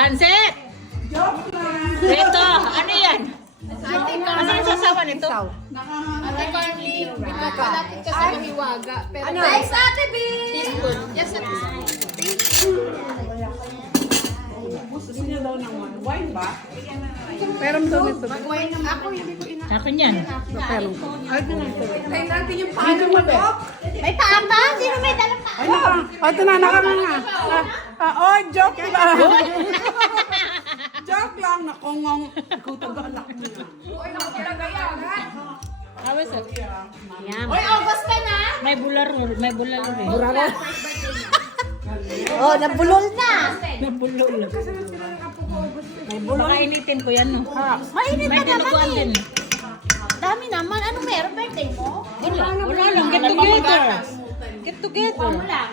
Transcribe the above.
Pansit! Joke lang! Ito, Yod, ano yan? Ate, ano sasama nito? Ate, Carly, pinapalapit ka sa mahiwaga. ano? Ay, sa ate, B! Yes, ate. ito. Ako niyan. Ako niyan. Ako niyan. Ako niyan. Ako niyan. Ako niyan. Ako niyan. Ako niyan. Ako niyan. Ako niyan. Ako niyan. Ako niyan. ba? niyan. Ako niyan. Ako Ako niyan. Ako niyan. Ako niyan. Ako niyan. Ako niyan. Ako niyan. Ako niyan. Ako niyan. Ako niyan. O, ito na, nakaka nga. O, joke lang. joke lang, na Ikaw tagalak mo yan. O, yung How is it? Yeah. Oy, August ka na! May bulal mo, may bulal mo. Bulal mo? Oh, nabulol na! Nabulol. May bulol. Baka initin ko yan, no? Ah, mainit na naman eh. Din. Dami naman. Ano meron? Birthday mo? Wala, lang. Get together. Get together. Mukha lang.